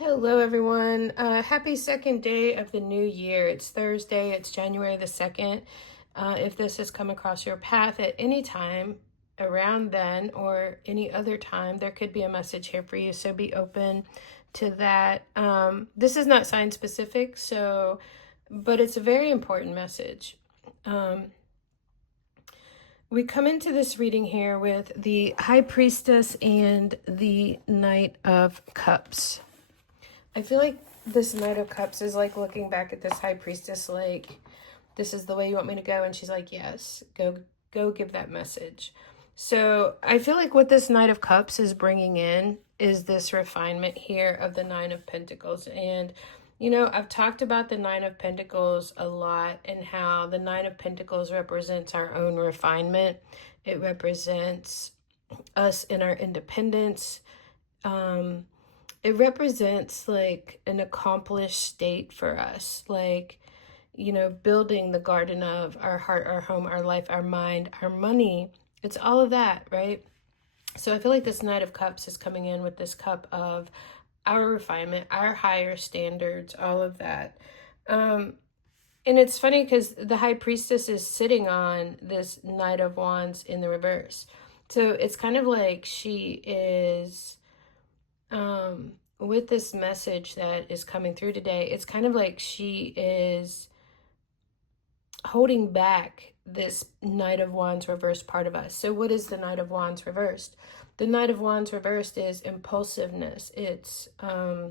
Hello, everyone. Happy second day of the new year. It's Thursday, it's January the 2nd. If this has come across your path at any time around then or any other time, there could be a message here for you. So be open to that. This is not sign specific, but it's a very important message. We come into this reading here with the High Priestess and the Knight of Cups. I feel like this Knight of Cups is like looking back at this High Priestess like, this is the way you want me to go? And she's like, yes, go give that message. So I feel like what this Knight of Cups is bringing in is this refinement here of the Nine of Pentacles. And, I've talked about the Nine of Pentacles a lot and how the Nine of Pentacles represents our own refinement. It represents us in our independence. It represents like an accomplished state for us, like, building the garden of our heart, our home, our life, our mind, our money. It's all of that, right? So I feel like this Knight of Cups is coming in with this cup of our refinement, our higher standards, all of that. And it's funny because the High Priestess is sitting on this Knight of Wands in the reverse. So it's kind of like she is, with this message that is coming through today, it's kind of like she is holding back this Knight of Wands reversed part of us. So what is the Knight of Wands reversed? The Knight of Wands reversed is impulsiveness. It's a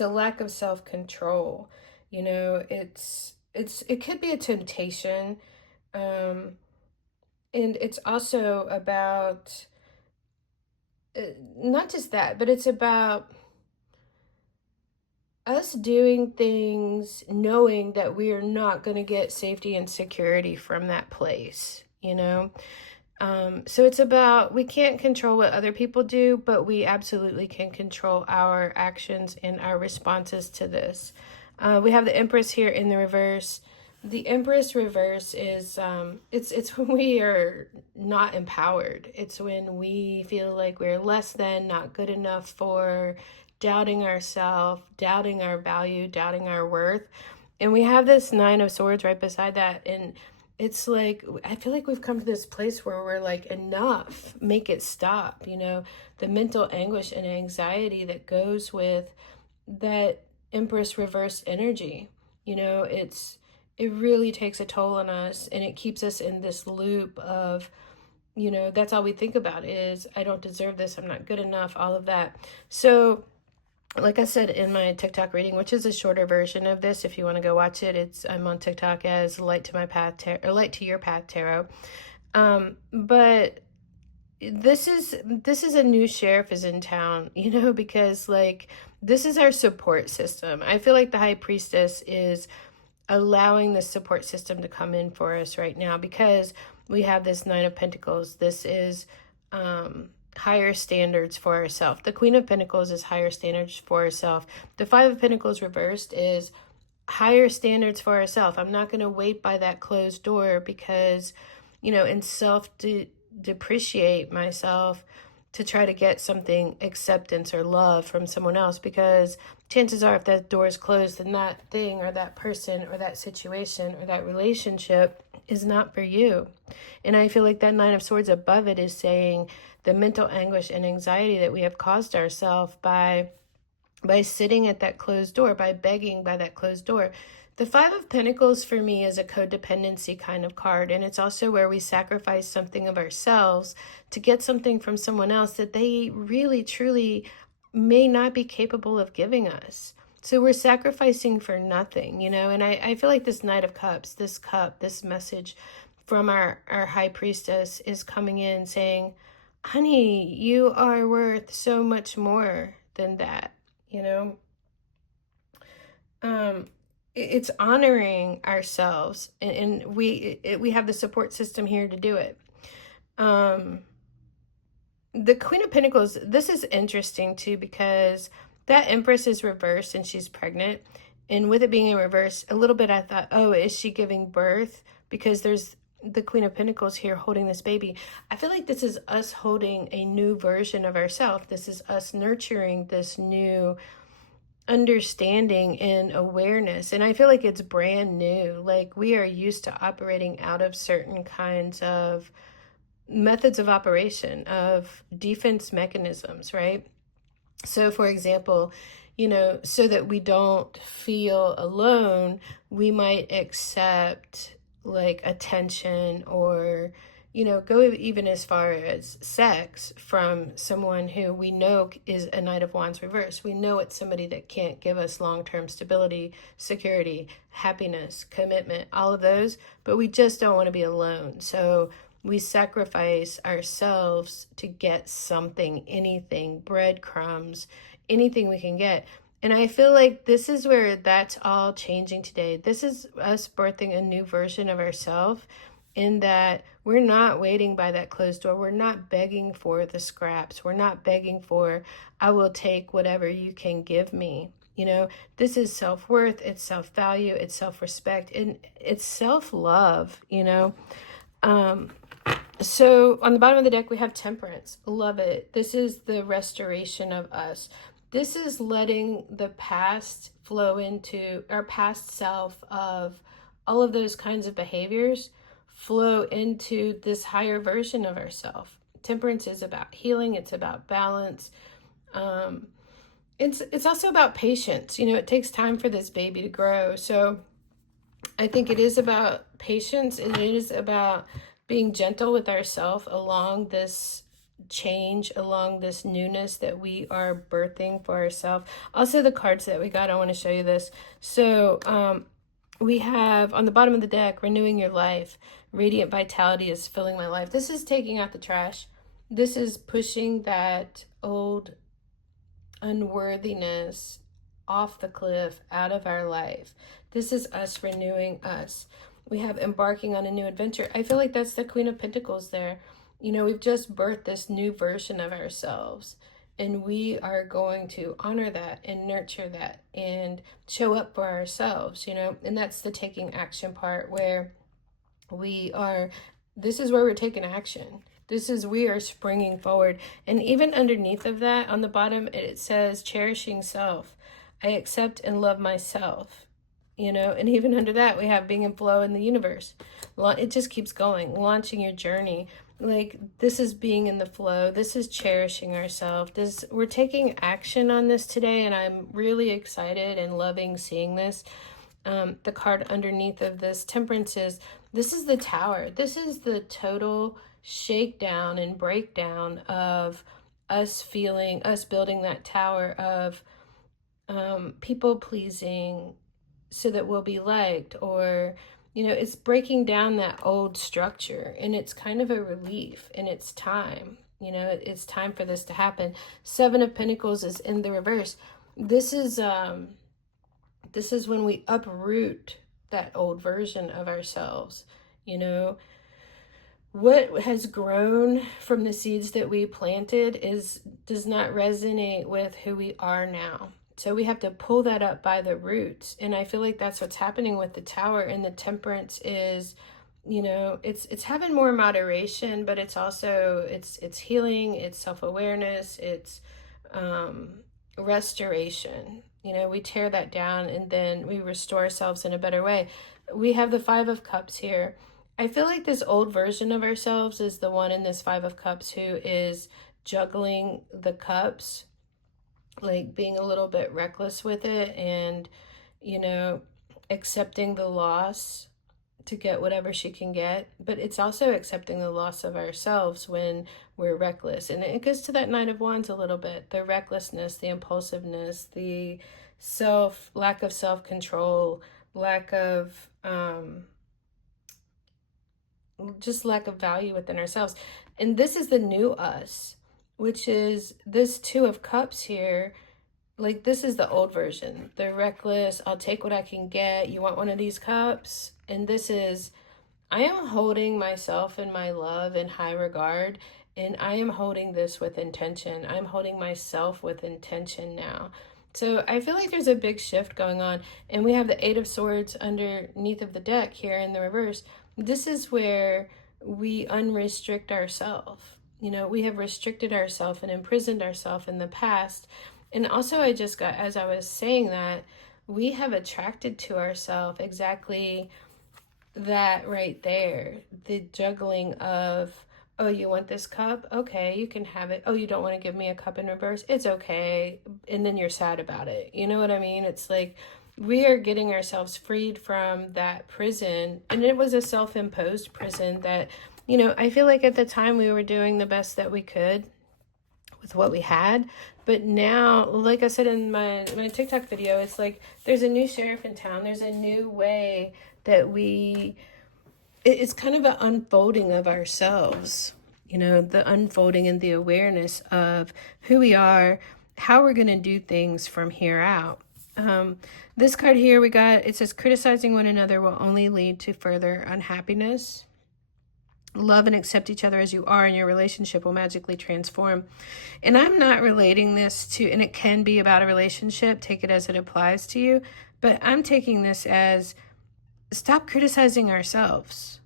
lack of self-control. It could be a temptation. And it's also about not just that, but it's about us doing things knowing that we are not going to get safety and security from that place, So it's about, we can't control what other people do, but we absolutely can control our actions and our responses to this. We have the Empress here in the reverse. The Empress reverse is, it's when we are not empowered. It's when we feel like we're less than, not good enough for, doubting ourselves, doubting our value, doubting our worth. And we have this Nine of Swords right beside that. And it's like, I feel like we've come to this place where we're like, enough, make it stop. The mental anguish and anxiety that goes with that Empress reverse energy. It really takes a toll on us, and it keeps us in this loop of, that's all we think about is, I don't deserve this, I'm not good enough, all of that. So like I said in my TikTok reading, which is a shorter version of this, if you want to go watch it, I'm on TikTok as Light to My Path or Light to Your Path Tarot. But this is a new sheriff is in town, because like this is our support system. I feel like the High Priestess is allowing the support system to come in for us right now because we have this Nine of Pentacles. This is higher standards for ourselves. The Queen of Pentacles is higher standards for herself. The Five of Pentacles reversed is higher standards for ourselves. I'm not going to wait by that closed door because, and depreciate myself to try to get something, acceptance or love from someone else, because chances are if that door is closed, then that thing or that person or that situation or that relationship is not for you. And I feel like that Nine of Swords above it is saying the mental anguish and anxiety that we have caused ourselves by sitting at that closed door, by begging by that closed door. The Five of Pentacles for me is a codependency kind of card, and it's also where we sacrifice something of ourselves to get something from someone else that they really, truly may not be capable of giving us. So we're sacrificing for nothing, and I feel like this Knight of Cups, this message from our High Priestess is coming in saying, honey, you are worth so much more than that, it's honoring ourselves, and we have the support system here to do it. The Queen of Pentacles, this is interesting too because that Empress is reversed and she's pregnant, and with it being in reverse a little bit I thought, oh, is she giving birth? Because there's the Queen of Pentacles here holding this baby. I feel like this is us holding a new version of ourselves. This is us nurturing this new understanding and awareness. And I feel like it's brand new. Like, we are used to operating out of certain kinds of methods of operation, of defense mechanisms, right? So, for example, so that we don't feel alone, we might accept like attention, or, go even as far as sex from someone who we know is a Knight of Wands reverse. We know it's somebody that can't give us long-term stability, security, happiness, commitment, all of those, but we just don't want to be alone. So we sacrifice ourselves to get something, anything, breadcrumbs, anything we can get. And I feel like this is where that's all changing today. This is us birthing a new version of ourselves, in that we're not waiting by that closed door. We're not begging for the scraps. We're not begging for, I will take whatever you can give me. This is self-worth, it's self-value, it's self-respect, and it's self-love, So on the bottom of the deck, we have Temperance. Love it. This is the restoration of us. This is letting the past flow into our past self of all of those kinds of behaviors, flow into this higher version of ourself. Temperance is about healing. It's about balance. It's also about patience. It takes time for this baby to grow. So I think it is about patience. It is about being gentle with ourselves along this change, along this newness that we are birthing for ourselves. Also, the cards that we got, I want to show you this. So we have on the bottom of the deck, renewing your life. Radiant vitality is filling my life. This is taking out the trash. This is pushing that old unworthiness off the cliff, out of our life. This is us renewing us. We have embarking on a new adventure. I feel like that's the Queen of Pentacles there. We've just birthed this new version of ourselves, and we are going to honor that and nurture that and show up for ourselves, and that's the taking action part, where this is where we're taking action. We are springing forward. And even underneath of that, on the bottom, it says cherishing self. I accept and love myself. And even under that, we have being in flow in the universe. It just keeps going, launching your journey. Like, this is being in the flow. This is cherishing ourselves. We're taking action on this today, and I'm really excited and loving seeing this. The card underneath of this, Temperance, this is the Tower. This is the total shakedown and breakdown of us building that tower of people pleasing, so that we'll be liked, or it's breaking down that old structure, and it's kind of a relief, and it's time. It's time for this to happen. Seven of Pentacles is in the reverse. This is when we uproot that old version of ourselves. What has grown from the seeds that we planted does not resonate with who we are now. So we have to pull that up by the roots. And I feel like that's what's happening with the Tower. And the Temperance is, it's having more moderation, but it's also, it's healing, it's self-awareness, it's restoration. We tear that down, and then we restore ourselves in a better way. We have the Five of Cups here. I feel like this old version of ourselves is the one in this Five of Cups who is juggling the cups, like being a little bit reckless with it, and accepting the loss to get whatever she can get. But it's also accepting the loss of ourselves when we're reckless, and it goes to that Knight of Wands a little bit. The recklessness, the impulsiveness, the lack of self-control, lack of just lack of value within ourselves. And this is the new us, which is this Two of Cups here. Like, this is the old version, the reckless, I'll take what I can get, you want one of these cups? And this is, I am holding myself and my love in high regard, and I am holding this with intention. I'm holding myself with intention now. So I feel like there's a big shift going on. And we have the Eight of Swords underneath of the deck here in the reverse. This is where we unrestrict ourselves. You know, we have restricted ourselves and imprisoned ourselves in the past. And also, I just got, as I was saying that, we have attracted to ourselves exactly that right there. The juggling of, oh, you want this cup? Okay, you can have it. Oh, you don't want to give me a cup in reverse? It's okay. And then you're sad about it. You know what I mean? It's like we are getting ourselves freed from that prison. And it was a self-imposed prison that, you know, I feel like at the time we were doing the best that we could with what we had. But now, like I said in my TikTok video, it's like there's a new sheriff in town. There's a new way that it's kind of an unfolding of ourselves, you know, the unfolding and the awareness of who we are, how we're going to do things from here out. This card here we got, it says criticizing one another will only lead to further unhappiness. Love and accept each other as you are, and your relationship will magically transform. And I'm not relating this to, and it can be about a relationship, take it as it applies to you, but I'm taking this as stop criticizing ourselves.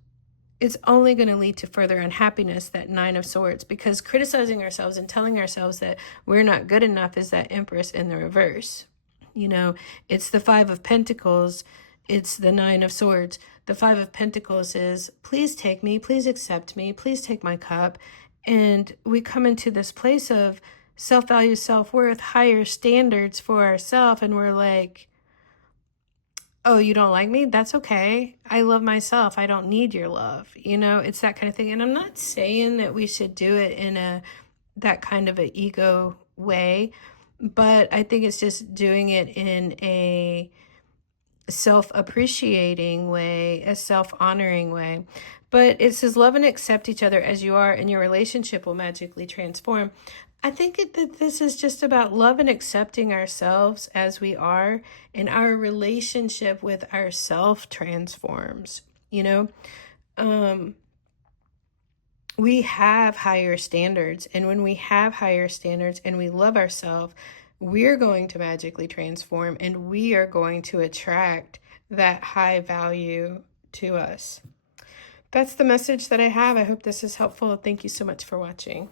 It's only going to lead to further unhappiness, that Nine of Swords, because criticizing ourselves and telling ourselves that we're not good enough is that Empress in the reverse. You know, it's the Five of Pentacles, it's the Nine of Swords. The Five of Pentacles is, please take me, please accept me, please take my cup. And we come into this place of self-value, self-worth, higher standards for ourselves, and we're like, oh, you don't like me? That's okay. I love myself. I don't need your love. You know, it's that kind of thing. And I'm not saying that we should do it in that kind of an ego way, but I think it's just doing it in a self-appreciating way, a self-honoring way. But it says love and accept each other as you are, and your relationship will magically transform. I think that this is just about love and accepting ourselves as we are, and our relationship with ourself transforms. You know, we have higher standards, and when we have higher standards and we love ourselves, we're going to magically transform, and we are going to attract that high value to us. That's the message that I have. I hope this is helpful. Thank you so much for watching.